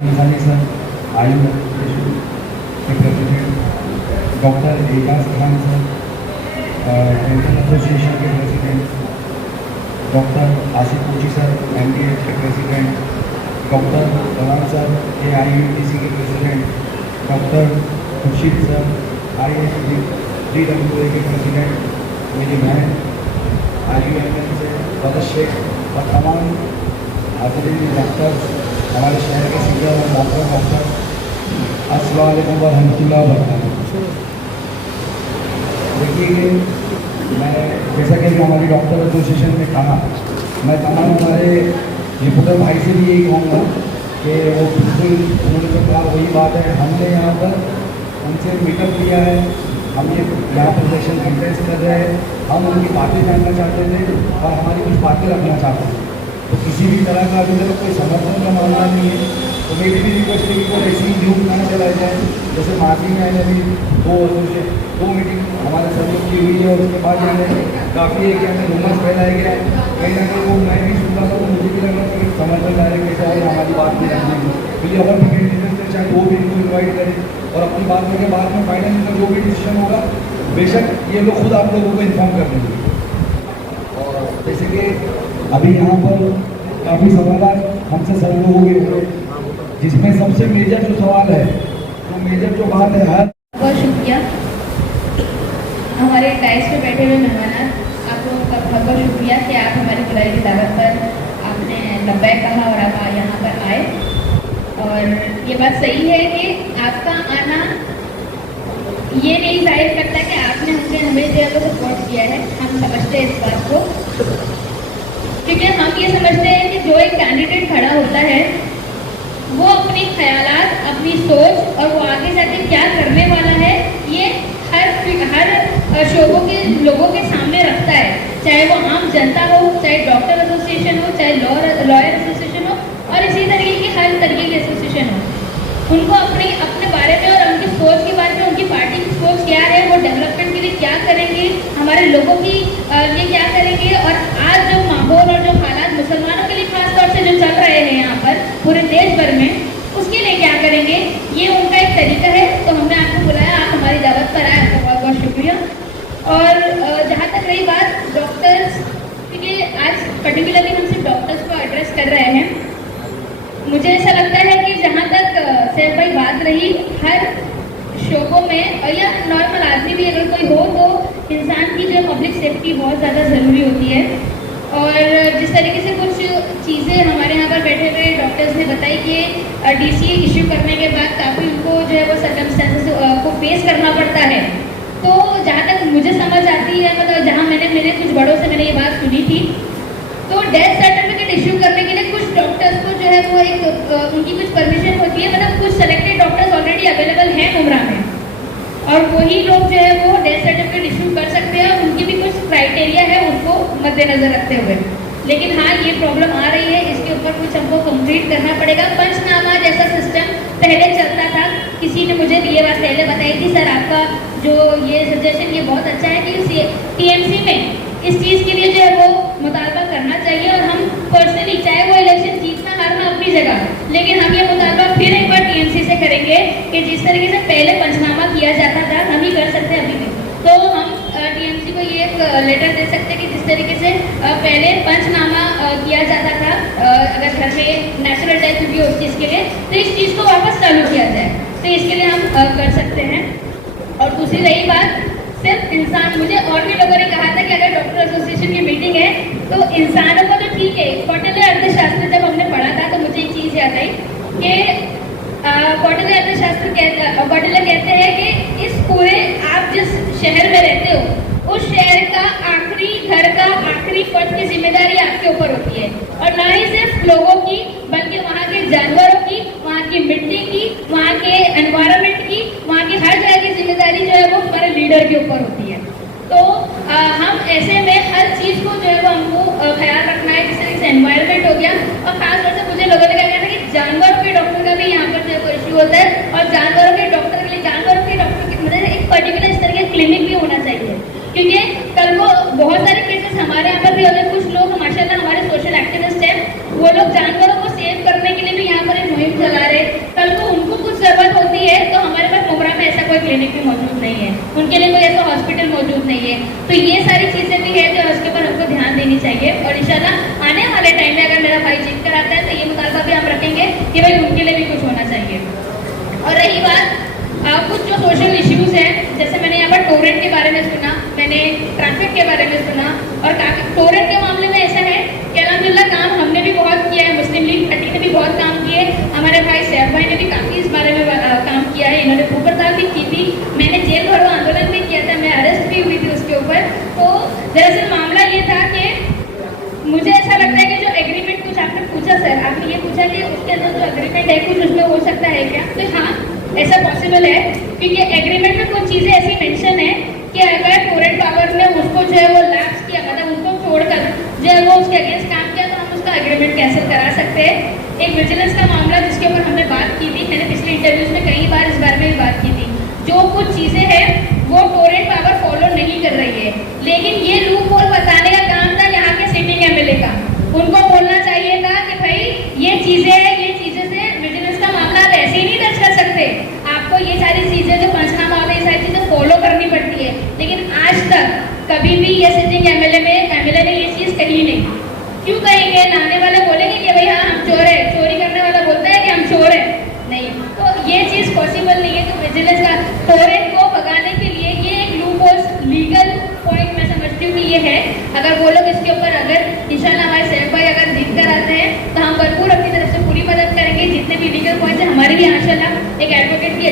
इंसानी सर, आयु के president doctor Ejaz Khan sir, dental association के president doctor Asif Kochi sir, MDH के president doctor Rawan sir, AIUTC के president doctor Khurshid sir, ISDWA के प्रेसिडेंट, मेरी बहन RUMN से बदर शेख और तमाम हाजिरीन डॉक्टर, हमारे शहर के सीनियर और मोहतरम डॉक्टर, अस्सलाम वालेकुम व रहमतुल्लाहि व बरकातहू। देखिए, मैं जैसा कि हमारी डॉक्टर एसोसिएशन ने कहा, मैं तमाम हमारे रिपोर्टर भाई से भी यही कहूँगा कि वो बिल्कुल उन्होंने जो कहा वही बात है। हमने यहाँ पर उनसे मीटअप किया है, हम ये यहाँ पर इलेक्शन कंटेस्ट कर रहे हैं, हम उनकी बातें जानना चाहते थे और हमारी कुछ बातें रखना चाहते थे। तो किसी भी तरह का अभी तक कोई समर्थन का मामला नहीं है, तो मेरी भी रिक्वेस्ट है कि कोई ऐसी न्यूज़ ना चलाई जाए। जैसे माफी में आने अभी दो मीटिंग हमारे सहयोग की हुई है और उसके बाद मैंने काफ़ी है कि हमें रूमर्स फैलाया गया है, कहीं ना कहीं वो मैं भी सुनता था, तो मुझे भी लगा कि समर्थन डायरेक्ट कैसा है हमारी बात नहीं रखने की, क्योंकि और भी कैंडिडेट है चाहे वो भी इनको इन्वाइट करें और अपनी बात करके बाद में फाइनल में जो भी डिसीजन होगा बेशक ये लोग खुद आप लोगों को इन्फॉर्म कर देंगे। और जैसे कि अभी यहाँ पर काफ़ी सवाल हमसे सब लोगों के हुए, जिसमें सबसे मेजर जो सवाल है, तो मेजर जो बात है, बहुत शुक्रिया हमारे टाइस पे बैठे हुए मेहमान, आपको बहुत बहुत शुक्रिया कि आप हमारी बुलाई की दावत पर आपने लब्बैक कहा और आप यहाँ पर आए। और ये बात सही है कि आपका आना ये नहीं जाहिर करता कि आपने हमें जो है वो सपोर्ट किया है, हम समझते हैं इस बात को, क्योंकि हम ये समझते हैं कि जो एक कैंडिडेट खड़ा होता है वो अपने ख्यालात, अपनी सोच और वो आगे जाके क्या करने वाला है ये हर शोबों के लोगों के सामने रखता है, चाहे वो आम जनता हो, चाहे डॉक्टर एसोसिएशन हो, चाहे लॉयर एसोसिएशन हो और इसी तरीके की हर तरीके की एसोसिएशन हो। उनको अपने बारे में और उनकी सोच के बारे में, उनकी पार्टी की सोच क्या है, वो डेवलपमेंट के लिए क्या करेंगे, हमारे लोगों की लिए क्या करेंगे, और आज जो माहौल और जो हालात मुसलमानों के लिए खासतौर से जो चल रहे हैं यहाँ पर पूरे देश भर में, उसके लिए क्या करेंगे, ये उनका एक तरीका है। तो हमने आपको बुलाया, आप हमारी दावत पर आए, आपका बहुत बहुत शुक्रिया। और जहाँ तक रही बात डॉक्टर्स, क्योंकि आज पर्टिकुलरली हम सिर्फ डॉक्टर्स को एड्रेस कर रहे हैं, मुझे ऐसा लगता है कि जहाँ तक सैफ भाई बात रही, हर शोबों में या नॉर्मल आदमी भी अगर कोई हो तो इंसान की जो पब्लिक सेफ्टी बहुत ज़्यादा ज़रूरी होती है। और जिस तरीके से कुछ चीज़ें हमारे यहाँ पर बैठे हुए डॉक्टर्स ने बताई कि DCA इश्यू करने के बाद काफ़ी उनको जो है वो सर्कमस्टेंसेस को फेस करना पड़ता है। तो जहाँ तक मुझे समझ आती है, मतलब जहाँ मेरे कुछ बड़ों से मैंने ये बात सुनी थी, तो डेथ सर्टिफिकेट इश्यू करने के लिए कुछ डॉक्टर्स को जो है वो एक उनकी कुछ परमिशन होती है, मतलब कुछ सेलेक्टेड डॉक्टर्स ऑलरेडी अवेलेबल हैं उमरा में, और वही लोग जो है वो डेथ सर्टिफिकेट इशू कर सकते हैं। उनकी भी कुछ क्राइटेरिया है, उनको मद्देनजर रखते हुए। लेकिन हाँ, ये प्रॉब्लम आ रही है, इसके ऊपर कुछ हमको कंप्लीट करना पड़ेगा। पंचनामा जैसा सिस्टम पहले चलता था, किसी ने मुझे ये बात पहले बताई थी, सर आपका जो ये सजेशन ये बहुत अच्छा है कि TMC में इस चीज़ के लिए जो है वो मुतालबा करना चाहिए। और हम पर्सनली, चाहे वो इलेक्शन जीतना हारना अपनी जगह, लेकिन हम ये मुतालबा फिर एक बार TMC से करेंगे कि जिस तरीके से पहले पंचनामा किया जाता था, हम ही कर सकते हैं अभी भी। तो हम TMC को ये एक लेटर दे सकते हैं कि जिस तरीके से पहले पंचनामा किया जाता था, अगर घर में नेचुरल डेथ हुई हो उस चीज़ के लिए, तो इस चीज़ को वापस चालू किया जाए। तो इसके लिए हम कर सकते हैं। और दूसरी रही बात, सिर्फ इंसान, मुझे और भी लोगों ने कहा था कि अगर डॉक्टर एसोसिएशन की मीटिंग है तो इंसानों को तो ठीक है, कौटिल्य अर्थशास्त्र जब हमने पढ़ा था तो मुझे एक चीज़ याद आई कि कौटिल्य अर्थशास्त्र कौटिल्य कहते हैं कि इस पूरे, आप जिस शहर में रहते हो उस शहर का आखिरी घर का आखिरी फर्द की जिम्मेदारी आपके ऊपर होती है, और ना ही सिर्फ लोगों की बल्कि वहाँ के जानवरों की, वहाँ की मिट्टी की, वहाँ के एनवायरनमेंट की, वहाँ की हर जगह की जिम्मेदारी जो है वो हमारे लीडर के ऊपर होती है। तो हम ऐसे में हर चीज़ को जो है वो हमको ख्याल रखना है, जिस तरीके से एनवायरनमेंट हो गया, और खासतौर से मुझे लोगों ने क्या कहना है कि जानवरों के डॉक्टर का भी यहाँ पर जो है इशू होता है, और जानवरों के डॉक्टर के लिए जानवरों के डॉक्टर की मदद एक पर्टिकुलर इस तरह का क्लिनिक भी होना चाहिए, क्योंकि कल को बहुत सारे केसेस हमारे यहाँ पर भी होते हैं। कुछ लोग माशाल्लाह हमारे सोशल एक्टिविस्ट हैं, वो लोग जानवरों को सेव करने के लिए भी यहाँ पर एक मुहिम चला रहे हैं। कोई क्लिनिक भी मौजूद नहीं है, उनके लिए कोई ऐसा हॉस्पिटल मौजूद नहीं है। तो ये सारी चीज़ें भी है जो उसके ऊपर हमको ध्यान देनी चाहिए। और इंशाल्लाह आने वाले टाइम में अगर मेरा भाई जीत कर आता है तो ये मुतालबा भी हम रखेंगे कि भाई उनके लिए भी कुछ होना चाहिए। और रही बात कुछ जो सोशल इश्यूज हैं, जैसे मैंने यहाँ पर टोरेंट के बारे में सुना, मैंने ट्रैफिक के बारे में सुना, और काफ़ी टोरेंट के मामले में ऐसा है कि अल्हम्दुलिल्लाह काम हमने भी बहुत किया है, मुस्लिम लीग पार्टी ने भी बहुत काम किए, हमारे भाई सैफ भाई ने भी काफ़ी इस बारे में काम किया है, इन्होंने भूख हड़ताल भी की थी, मैंने जेल भरो आंदोलन भी किया था, मैं अरेस्ट भी हुई थी उसके ऊपर। तो दरअसल मामला ये था कि मुझे ऐसा लगता है कि जो एग्रीमेंट, कुछ आपने पूछा सर, आपने ये पूछा कि उसके अंदर जो एग्रीमेंट है कुछ उसमें हो सकता है क्या, तो हाँ ऐसा पॉसिबल है, क्योंकि एग्रीमेंट में कुछ चीज़ें ऐसी मेंशन है कि अगर टोरेंट पावर ने उसको जो है वो लैप्स किया, मतलब उनको छोड़कर जो है वो उसके अगेंस्ट काम किया, तो हम उसका एग्रीमेंट कैंसिल करा सकते हैं। एक विजिलेंस का मामला जिसके ऊपर हमने बात की थी, मैंने पिछले इंटरव्यूज में कई बार इस बारे में भी बात की थी, जो कुछ चीज़ें हैं वो टोरेंट पावर फॉलो नहीं कर रही है, लेकिन ये लूप होल बताने का काम था यहाँ के सिटिंग एमएलए का, उनको बोलना चाहिए था कि भाई ये चीज़ें से विजिलेंस का मामला आप ऐसे ही नहीं दर्ज कर सकते, आपको ये सारी चीज़ें जो पंचनामा होता है ये सारी चीज़ें फॉलो करनी पड़ती है। लेकिन आज तक कभी भी ये सिटिंग एमएलए ने ये चीज़ कही नहीं। क्यों कहेंगे? लाने वाले बोलेंगे कि भाई हाँ हम चोर है, चोरी करने वाला बोलता है कि हम चोर है, नहीं, तो ये चीज़ पॉसिबल नहीं है। तो विजिलेंस का टोरेंट को भगाने के लिए ये एक लूपहोल लीगल पॉइंट मैं समझती हूँ कि ये है। अगर वो लोग इसके ऊपर, अगर इंशाल्लाह हमारे सैफ भाई अगर जीत कर आते हैं तो हम भरपूर अपनी तरफ से पूरी मदद करेंगे। जितने भी लीगल पॉइंट्स हैं, हमारी भी इंशाल्लाह एक एडवोकेट की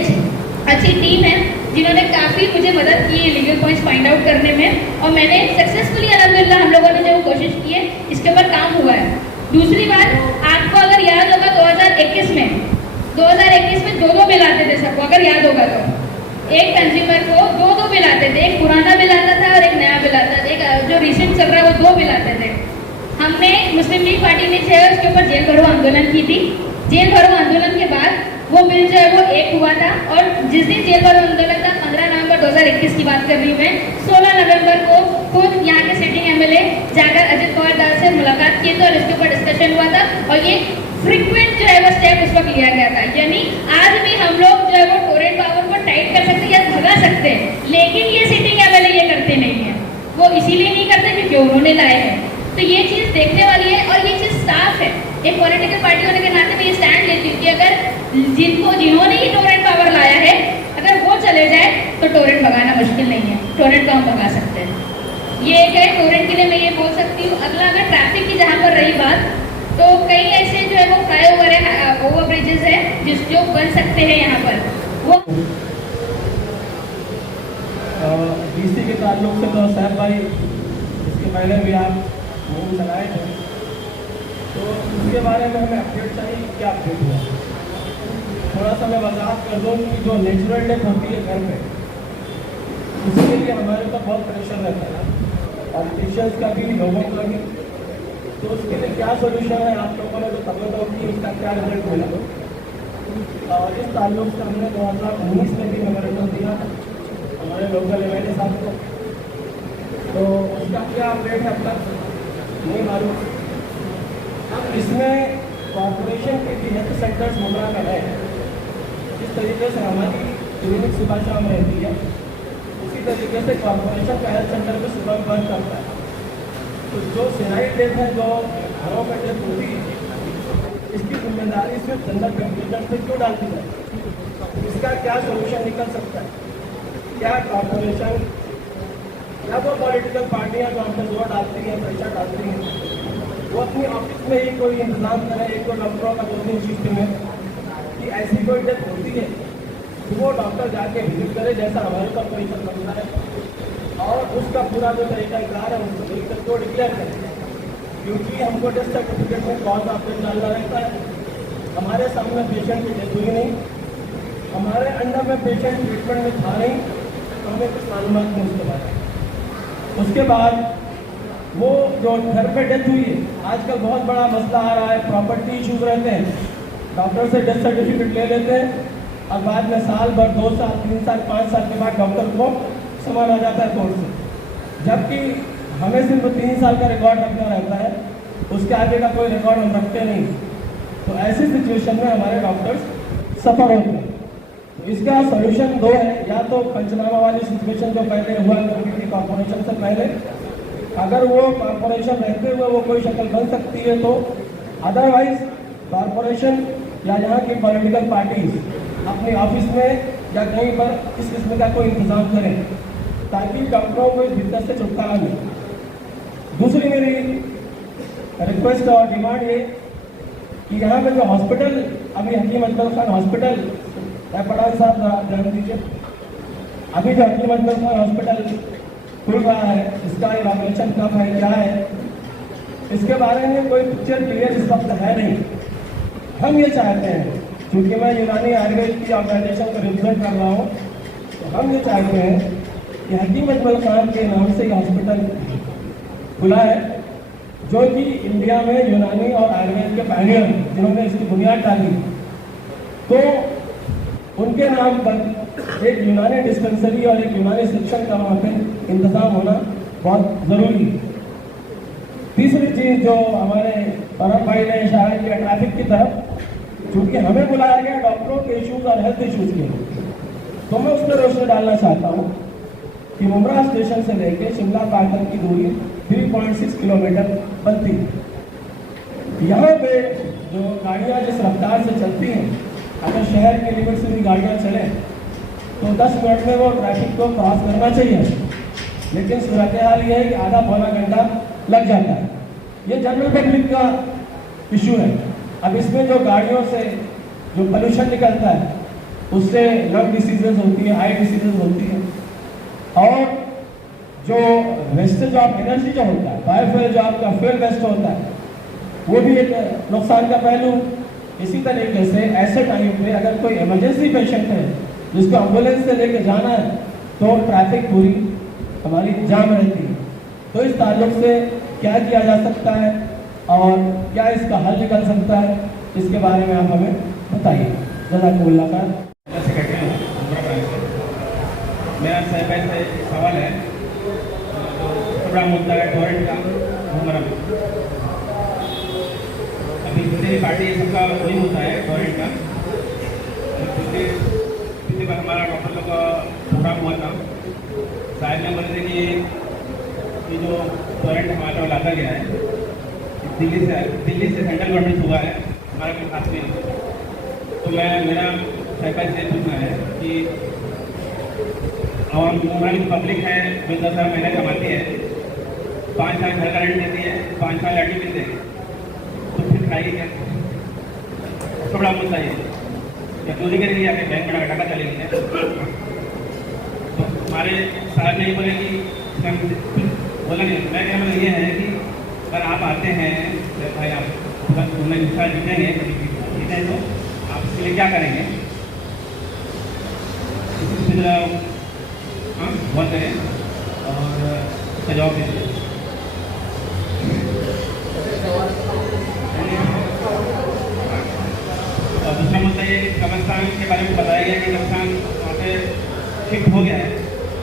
अच्छी टीम है जिन्होंने काफ़ी मुझे मदद की है लीगल पॉइंट्स फाइंड आउट करने में, और मैंने सक्सेसफुली अल्हम्दुलिल्लाह हम लोगों ने जो कोशिश की है इसके ऊपर काम हुआ है। दूसरी बात, आपको अगर याद होगा 2021 में दो बिल आते थे सबको, अगर याद होगा तो एक कंज्यूमर को दो बिल आते थे, एक पुराना बिल आता था और एक नया बिल आता था, एक जो रिसेंट चल रहा है वो 2 बिल आते थे। हमने मुस्लिम लीग पार्टी ने जो है उसके ऊपर जेल भरो आंदोलन की थी। जेल भरो आंदोलन के बाद वो बिल जो है वो एक हुआ था, और जिस दिन जेल भरो आंदोलन था 15 नवंबर 2021 की बात कर रही हूँ मैं, 16 नवंबर को खुद यहाँ के सिटिंग एमएलए जाकर अजित पवार दास से मुलाकात की थी और इसके ऊपर डिस्कशन हुआ था, और ये फ्रीक्वेंट जो है वो स्टेप उस वक्त लिया गया था। यानी आज भी हम लोग जो है वो टोरेंट पावर को टाइट कर सकते हैं या भगा सकते हैं, लेकिन ये सिटिंग एमएलए ये करते नहीं है। वो इसीलिए नहीं करते क्योंकि उन्होंने लाए हैं। तो ये चीज़ देखने वाली है, और ये चीज़ साफ है। एक पॉलिटिकल पार्टी होने के नाते मैं ये स्टैंड लेती हूँ कि अगर जिन्होंने ये टोरेंट पावर लाया है, अगर वो चले जाए तो टोरेंट भगाना मुश्किल नहीं है, टोरेंट को हम भगा सकते हैं। ये एक है टोरेंट के लिए मैं ये बोल सकती हूँ। अगला, अगर ट्रैफिक की जहाँ पर रही बात, तो कई ऐसे जो है वो फ्लाईओवर है, ओवर ब्रिजेस है जो बन सकते हैं यहाँ पर। वो डीसी के ताल्लुक से तो सैफ भाई इसके पहले भी आप मुहिम चलाए थे, तो उसके बारे में हमें अपडेट चाहिए, क्या अपडेट हुआ? थोड़ा सा मैं वजाहत कर दूँ कि जो नेचुरल डेथ होती है घर में, उसके लिए हमारे ऊपर बहुत प्रेशर रहता है, और टीचर्स का भी, लोगों का भी। तो उसके लिए क्या सोल्यूशन है? आप लोगों ने तो तवज्जो की, उसका क्या रिजल्ट मिला? और इस ताल्लुक से हमने 2019 में भी मेमोरेंडम दिया हमारे लोकल एमएलए साहब को, तो उसका क्या अपडेट है अब तक नहीं मालूम। अब इसमें कॉर्पोरेशन के भी हेल्थ सेंटर्स मुमरा में है, जिस तरीके से हमारी क्लिनिक सुबह शाम रहती है, उसी तरीके से कॉर्पोरेशन का हेल्थ सेंटर भी सुबह बंद करता है। तो जो सिनाइड डेथ है, जो घरों में डेथ होती है, इसकी जिम्मेदारी सिर्फ जनरल कंप्यूटर पे क्यों डालती है? इसका क्या सोल्यूशन निकल सकता है? क्या कॉर्पोरेशन या वो पॉलिटिकल पार्टियां जो अपने जोर डालती हैं, प्रेशर डालती हैं, वो अपनी ऑफिस में ही कोई इंतजाम करें, एक तो डॉक्टरों का दोनों शिफ्ट में, कि ऐसी कोई डेथ होती है तो वो डॉक्टर जाके विजिट करे, जैसा हमारे ऊपर प्रेशर बनता है, और उसका पूरा जो तरीकाकार है उसको देखकर तो डिक्लेयर करें। क्योंकि हमको डेथ सर्टिफिकेट में कॉज ऑफ डेथ डालना रहता है। हमारे सामने पेशेंट की डेथ हुई नहीं, हमारे अंडर में पेशेंट ट्रीटमेंट में था नहीं, तो हमें कुछ मालूमात नहीं उसके बारे में। उसके बाद वो जो घर पे डेथ हुई है, आजकल बहुत बड़ा मसला आ रहा है, प्रॉपर्टी इशूज रहते हैं। डॉक्टर से डेथ सर्टिफिकेट ले लेते हैं और बाद में साल भर, 2 साल, 3 साल, 5 साल के बाद डॉक्टर को समझ आ जाता है कोर्ट से, जबकि हमें सिर्फ 3 साल का रिकॉर्ड रखना रहता है, उसके आगे का कोई रिकॉर्ड हम रखते नहीं। तो ऐसी सिचुएशन में हमारे डॉक्टर्स सफ़र होते हैं। तो इसका सॉल्यूशन दो है, या तो पंचनामा वाली सिचुएशन जो पहले हुआ करती थी कॉर्पोरेशन से पहले, अगर वो कॉर्पोरेशन रहते हुए वो कोई शक्ल बन सकती है तो, अदरवाइज कॉर्पोरेशन या यहाँ की पॉलिटिकल पार्टीज अपने ऑफिस में या कहीं पर इस किस्म का कोई इंतजाम करें ताकि डॉक्टरों को इस दिक्कत से छुटकारा मिले। दूसरी मेरी रिक्वेस्ट और डिमांड ये कि यहाँ पे जो हॉस्पिटल अभी हकीम अजमल खान हॉस्पिटल, पठान साहब ध्यान दीजिए, अभी जो हकीम अजमल खान हॉस्पिटल खुल रहा है इसका इनॉग्रेशन कब है, क्या है, इसके बारे में कोई पिक्चर क्लियर इस वक्त है नहीं। हम ये चाहते हैं, क्योंकि मैं यूनानी आयुर्वेद की ऑर्गेनाइजेशन को रिप्रेजेंट कर रहा हूँ, तो हम ये चाहते हैं कि हकीम अजमल खान के नाम से ये हॉस्पिटल खुला है, जो कि इंडिया में यूनानी और आयुर्वेद के पायनियर जिन्होंने इसकी बुनियाद डाली, तो उनके नाम पर एक यूनानी डिस्पेंसरी और एक यूनानी शिक्षण का वहाँ पे इंतजाम होना बहुत ज़रूरी है। तीसरी चीज़ जो हमारे परम भाई ने इशारा किया ट्रैफिक की तरफ, क्योंकि हमें बुलाया गया डॉक्टरों के इश्यूज और हेल्थ इश्यूज के लिए, तो मैं उस पर रोशनी डालना चाहता हूँ कि मुमरा स्टेशन से लेकर शिमला पाटन की दूरी 3.6 किलोमीटर बनती है। यहाँ पे जो गाड़ियाँ जिस रफ्तार से चलती हैं, अगर शहर के लिमिट से भी गाड़ियाँ चलें तो 10 मिनट में वो ट्रैफिक को क्रॉस करना चाहिए, लेकिन सूरत हाल ये है कि आधा पौना घंटा लग जाता है। ये जनरल पब्लिक का इशू है। अब इसमें जो गाड़ियों से जो पोल्यूशन निकलता है उससे लंग डिसीजेज होती है, हाई डिसीजेज होती है, और जो वेस्टेज ऑफ एनर्जी जो होता है, बायोफ्यूल जो आपका फ्यूल वेस्ट होता है, वो भी एक नुकसान का पहलू। इसी तरीके से ऐसे टाइम पे अगर कोई इमरजेंसी पेशेंट है जिसको एम्बुलेंस से लेके जाना है तो ट्रैफिक पूरी हमारी जाम रहती है। तो इस ताल्लुक से क्या किया जा सकता है और क्या इसका हल निकल सकता है, इसके बारे में आप हमें बताइए। जज़ाकुमुल्लाह खैर। सेक्रेटरी हूँ मेरा साहब से सवाल है, तो बड़ा मुद्दा है गवर्नमेंट का मुमरा में। अभी जितनी भी पार्टी है सबका वही मुद्दा है गवर्नमेंट का। पिछली बार हमारा डॉक्टर लोग का प्रोग्राम हुआ था, साहब ने बोले थे कि जो गवर्नमेंट हमारा लाता गया है दिल्ली से सेंट्रल गवर्नमेंट हुआ है हमारा कोई खास नहीं। तो मेरा सरकार से पूछना है कि आवाम हमारी पब्लिक है जो 10,000 महीने कमाती है, 5 साल घर का रेंट देती है, 5 साल लाइट बिल देगी, तो फिर खाएगी क्या? तो बड़ा मुद्दा ये या चोरी करेगी या बैंक में टाका चलेगी क्या? तो हमारे साहब ने ये बोले कि बोला नहीं, मैं क्या मतलब ये है कि अगर आप आते हैं भाई आप उन्हें हिस्सा जीतेंगे जीतें तो आप इसके लिए क्या करेंगे? हाँ बहुत करें और उसका जवाब दीजिए। और दूसरा मुद्दा ये कब्रिस्तान के बारे में बताया गया कि कब्रिस्तान वहाँ पे शिफ्ट हो गया है,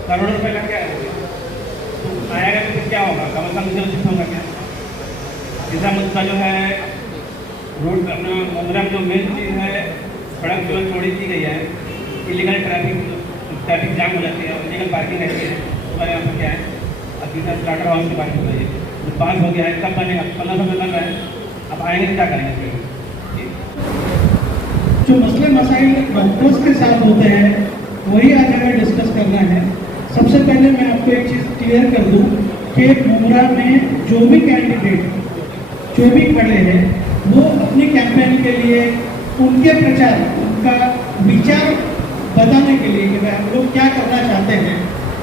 करोड़ों रुपए लग गया है, तो आएगा तो फिर क्या होगा? कब्रिस्तान से शिफ्ट होगा क्या? तीसरा मुद्दा जो है रोड अपना मुमरा में जो मेन चीज़ है सड़क जो चौड़ी की गई है, इलीगल ट्रैफिक जाम हो जाती है, इलीगल पार्किंग रहती है, उसका यहाँ पर क्या है? अब तीसरा स्टार्टर हाउस की पार्किंग हो जाइए, जो पास हो गया है कब बनेगा? 1500 में बन रहा है, अब आएंगे तो क्या करेंगे? जो मसले मसाइल डॉक्टर्स के साथ होते हैं वही आज हमें डिस्कस करना है। सबसे पहले मैं आपको एक चीज़ क्लियर कर दूं कि मुमरा में जो भी कैंडिडेट जो भी खड़े हैं वो अपनी कैंपेन के लिए उनके प्रचार उनका विचार बताने के लिए कि भाई हम लोग क्या करना चाहते हैं,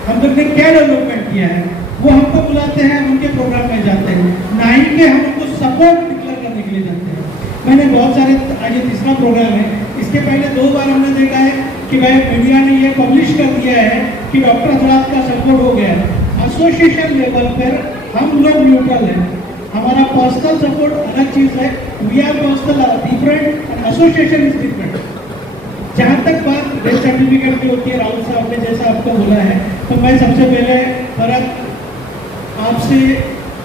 हम लोग ने क्या डेवलपमेंट किया है, वो हमको बुलाते हैं, उनके प्रोग्राम में जाते हैं, ना ही कि हम उनको सपोर्ट डिक्लेयर करने के लिए जाते हैं। मैंने बहुत सारे, आज ये तीसरा प्रोग्राम है, इसके पहले 2 बार हमने देखा है कि भाई मीडिया ने ये पब्लिश कर दिया है कि डॉक्टर हजरात का सपोर्ट हो गया है। एसोसिएशन लेवल पर हम लोग न्यूट्रल हैं, हमारा पर्सनल सपोर्ट अलग चीज़ है, we are personal different and association is different. जहाँ तक बात डेथ सर्टिफिकेट की होती है, राहुल साहब ने जैसा आपको बोला है, तो मैं सबसे पहले भरत आपसे,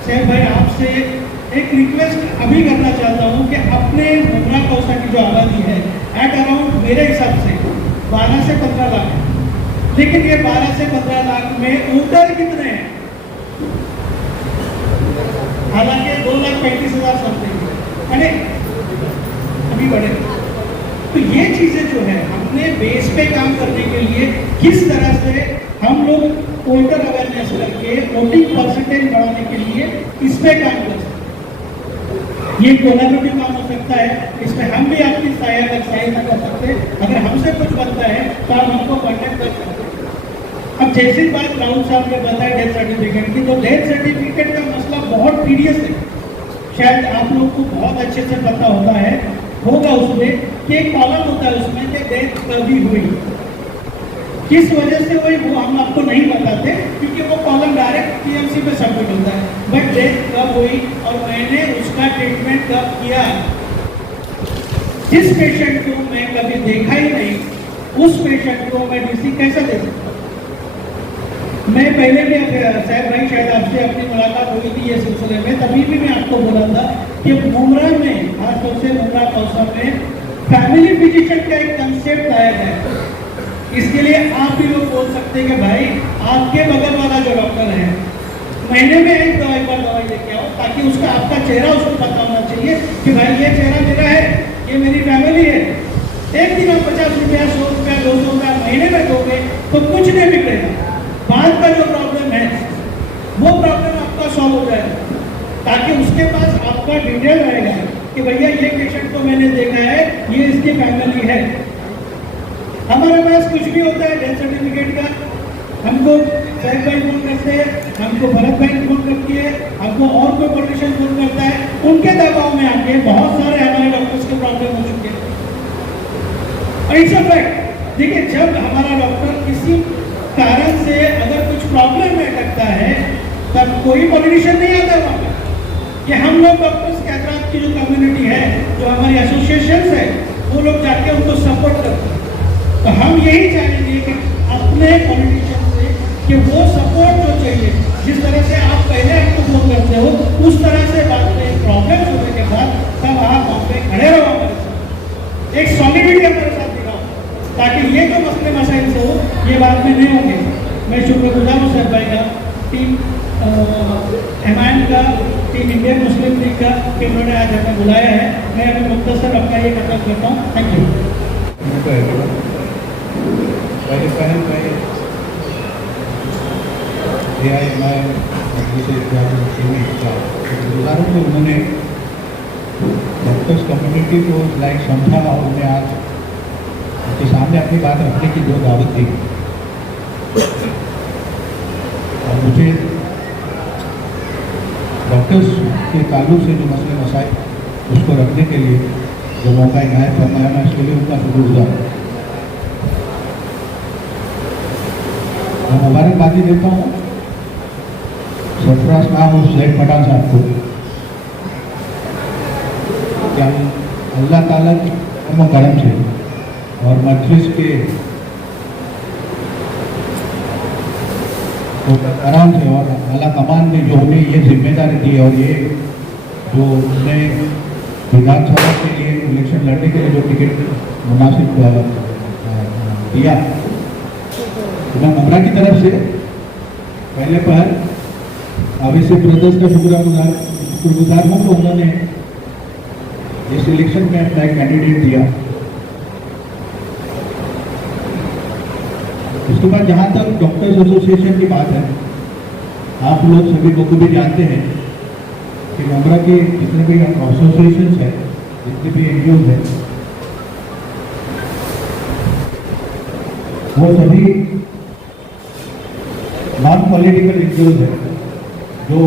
सैफ भाई आपसे एक रिक्वेस्ट अभी करना चाहता हूँ कि अपने मुमरा कौसा की जो आबादी है एट अराउंड मेरे हिसाब से 12 से 15 लाख है, लेकिन ये 12 से 15 लाख में ऊटर कितने हैं? हालांकि 2,35,000 समथिंग है, अरे अभी बढ़े। तो ये चीजें जो है हमने बेस पे काम करने के लिए किस तरह से हम लोग वोटर अवेयरनेस करके वोटिंग परसेंटेज बढ़ाने के लिए इस पे काम कर सकते हैं। ये कोलैबोरेटिव काम हो सकता है, इसमें हम भी आपकी सहायता कर सकते हैं। अगर हमसे कुछ बनता है तो आप हमको कॉन्टेक्ट कर सकते हैं। अब जैसी बात राहुल साहब ने बताया डेथ सर्टिफिकेट की, तो डेथ सर्टिफिकेट का मसला बहुत टीडियस है, शायद आप लोग को बहुत अच्छे से पता होगा उसमें कि एक कॉलम होता है उसमें कि डेथ कभी हुई, किस वजह से हुई वो हम आपको नहीं बताते, क्योंकि वो कॉलम डायरेक्ट पीएमसी पे सबमिट होता है। बट डेथ कब हुई और मैंने उसका ट्रीटमेंट कब किया, जिस पेशेंट को मैं कभी देखा ही नहीं उस पेशेंट को मैं डीसी कैसे दे सकता? मैं पहले भी साहब भाई शायद आपसे अपनी मुलाकात हुई थी ये सिलसिले में, तभी भी मैं आपको बोला था कि मुमरा में, खासतौर से मुमरा कौसा में फैमिली फिजिशियन का एक कंसेप्ट आया है। इसके लिए आप भी लोग बोल सकते हैं कि भाई आपके बगल वाला जो डॉक्टर है महीने में एक दवाई लेके आओ, ताकि उसका आपका चेहरा उसको पता होना चाहिए कि भाई ये चेहरा मेरा है, ये मेरी फैमिली है। एक दिन आप 50 रुपया 100 रुपया 200 रुपया महीने में दोगे तो कुछ नहीं बिगड़ेगा। बाद का जो प्रॉब्लम है वो प्रॉब्लम आपका सॉल्व हो जाएगा, ताकि उसके पास आपका डिटेल रहेगा कि भैया ये पेशेंट को मैंने देखा है, ये इसकी फैमिली है। हमारे पास कुछ भी होता है डेथ सर्टिफिकेट का, हमको साहिब भाई फोन करते हैं, हमको भरत भाई फोन करती है, हमको और कोई पॉलिटिशियन फोन करता है, उनके दबाव में आके बहुत सारे हमारे डॉक्टर्स के प्रॉब्लम हो चुके हैं। और इट्स अ फैक्ट, देखिए जब हमारा डॉक्टर किसी कारण से अगर कुछ प्रॉब्लम में अटकता है तब कोई पॉलिटिशियन नहीं आता वहाँ पे, कि हम लोग डॉक्टर्स के हजरात की जो कम्युनिटी है, जो हमारी एसोसिएशन है, वो लोग जाके उनको सपोर्ट करते हैं। तो हम यही चाहेंगे कि अपने पॉलिटिशियन से कि वो सपोर्ट जो चाहिए, जिस तरह से आप पहले हमको फोन करते हो उस तरह से बात में प्रॉब्लम होने के बाद तब आप वहाँ पे खड़े रहो हमारे साथ, एक सॉलिडिटी हमारे साथ दिखाओ, ताकि ये जो मसले मसाइल से हो ये बात में नहीं होंगे। मैं शुक्रगुजार हूँ सर भाई का, टीम एमआईएम का, टीम इंडियन मुस्लिम लीग का, कि उन्होंने आज हमें बुलाया है। मैं अभी मुख्तसर अपना ये खत्म करता हूँ। Thank you. पहले पहल में एआईएमआईएम शुक्रगुजार हूँ कि उन्होंने डॉक्टर्स कम्युनिटी को लाइक समझा और उन्हें आज उनके सामने अपनी बात रखने की जो दावत दी। और मुझे डॉक्टर्स के ताल्लुक से जो मसले मसाइल उसको रखने के लिए जो मौका इनायत फरमाया, मैं इसके लिए उनका शुक्रगुजार हूँ। मैं मुबारकबादी देता हूँ सरफराज नाम और जैद पठान साहब को, क्या अल्लाह ताला के करम से और मजलिस के आराम से और अल्लाह कमान ने जो उन्हें ये जिम्मेदारी दी और ये जो उन्हें विधानसभा के लिए इलेक्शन लड़ने के लिए जो टिकट मुनासिब दिया, तो मैं मुमरा की तरफ से पहले पर अभिषेक ब्रदर्स का शुक्रगुजार हूँ तो उन्होंने इस इलेक्शन में अपना एक कैंडिडेट दिया। उसके बाद जहाँ तक डॉक्टर्स एसोसिएशन की बात है, आप लोग सभी बखूबी जानते हैं कि मुमरा के जितने भी एसोसिएशन है, जितने भी एनजीओ है, वो सभी नॉन पॉलिटिकल एनजीओ है, जो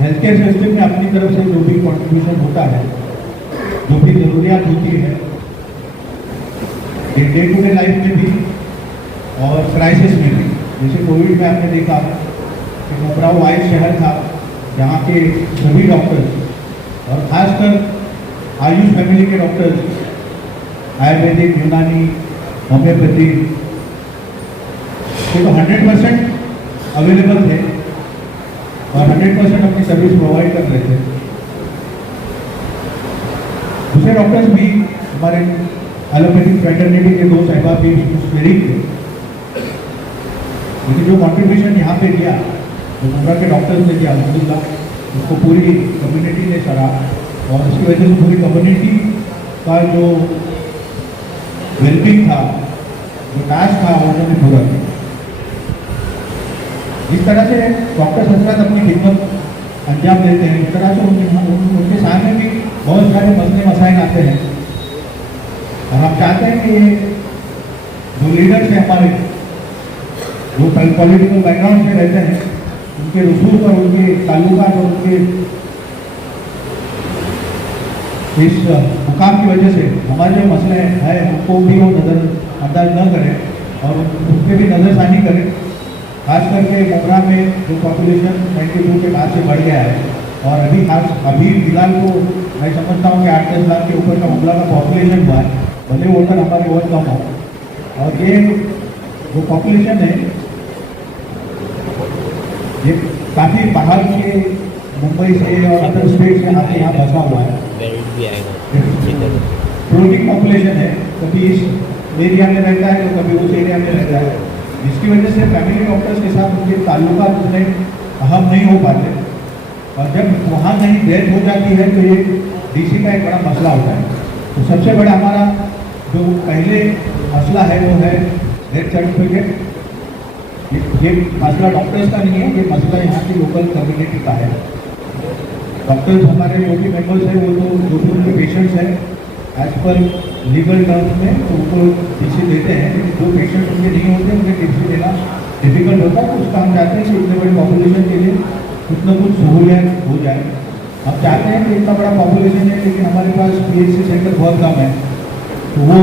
हेल्थ केयर सिस्टम में अपनी तरफ से जो भी कॉन्ट्रीब्यूशन होता है, जो भी ज़रूरियात होती है डे टू डे लाइफ में भी और क्राइसिस में भी, जैसे कोविड में आपने देखा कि मुमरा वो आइस शहर था जहाँ के सभी डॉक्टर्स और खासकर आयुष फैमिली के डॉक्टर्स, आयुर्वेदिक, यूनानी, होम्योपैथी तो 100% अवेलेबल थे और 100% अपनी सर्विस प्रोवाइड कर रहे थे। दूसरे डॉक्टर्स भी हमारे एलोपैथिक फ्रेटर्निटी के 2 साहिबा भी वेरी थे, लेकिन जो कंट्रीब्यूशन यहाँ पे दिया, जो मुमरा के डॉक्टर्स ने दिया, अल्हम्दुलिल्लाह उसको पूरी कम्युनिटी ने सराहा और उसकी वजह से पूरी कम्युनिटी का जो वेलबींग था, जो टास्क था, उन्होंने पूरा किया। जिस तरह से डॉक्टर हजरत अपनी खिदमत अंजाम देते हैं, इस तरह से उनके सामने भी बहुत सारे मसले मसाइल आते हैं और हम चाहते हैं कि जो लीडर्स हैं हमारे, जो पॉलिटिकल बैकग्राउंड से रहते हैं, उनके रसूख और उनके ताल्लुकात और उनके इस मुकाम की वजह से हमारे जो मसले हैं उनको भी वो नज़रअंदाज न करें और उनके भी नज़रसानी करें। खास करके मुमरा में जो पॉपुलेशन 92 के बाद से बढ़ गया है और अभी फिलहाल तो मैं समझता हूँ कि 8-10 लाख के ऊपर का मुमरा का पॉपुलेशन हुआ है, भले वो तर हमारे बहुत कम हो। और ये जो पॉपुलेशन है ये काफ़ी बाहर के मुंबई से और अदर स्टेट से आके यहाँ बसा हुआ है। फ्लोटिंग पॉपुलेशन है, कभी इस एरिया में रहता है तो कभी उस एरिया में रहता है, जिसकी वजह से फैमिली डॉक्टर्स के साथ उनके ताल्लुकात उतने अहम नहीं हो पाते और जब वहाँ कहीं डेथ हो जाती है तो ये डीसी का एक बड़ा मसला होता है। तो सबसे बड़ा हमारा जो पहले मसला है वो है डेथ सर्टिफिकेट। ये मसला डॉक्टर्स का नहीं है, ये मसला यहाँ की लोकल कम्युनिटी का है। डॉक्टर्स हमारे जो भी मेम्बर्स हैं वो तो जो भी उनके पेशेंट्स हैं एज पर लीगल टर्म्स में तो उनको डीसी देते हैं, लेकिन जो पेशेंट उनके नहीं होते उन्हें डीसी देना डिफिकल्ट होता है। तो उसका हम चाहते हैं कि इतने बड़ी पॉपुलेशन के लिए कुछ ना कुछ सहूलियत हो जाए। हम चाहते हैं कि इतना बड़ा पॉपुलेशन है लेकिन हमारे पास PHC सेंटर बहुत कम है, तो वो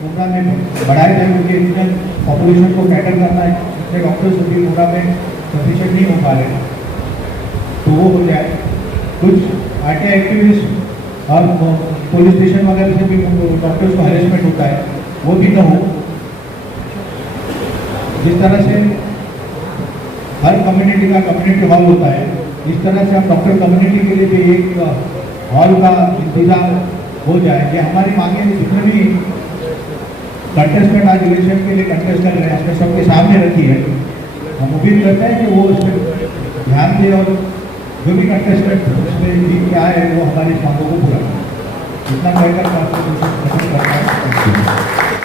मुमरा में बढ़ाए जाए, क्योंकि इतने पॉपुलेशन को कैटर करना है, इतने डॉक्टर्स भी मुमरा में सफिशिएंट नहीं हो पा रहे, तो वो हो जाए। कुछ RTI एक्टिविस्ट और पुलिस स्टेशन वगैरह से भी डॉक्टर्स को हैरेसमेंट होता है, वो भी ना हो। जिस तरह से हर कम्युनिटी का कम्युनिटी हॉल होता है, इस तरह से हम डॉक्टर कम्युनिटी के लिए भी एक हॉल का इंतजाम हो जाए। ये हमारी मांगे जितने भी कंटेस्टेंट आज इलेक्शन के लिए कंटेस्ट कर रहे हैं हमने सबके सामने रखी है। हम उम्मीद करते हैं कि वो उसमें ध्यान दें और जो भी कंटेस्टेंट उसमें जीत के आए वो हमारी मांगों को पूरा करें। इतना कहकर मैं आपको कोशिश करता हूँ।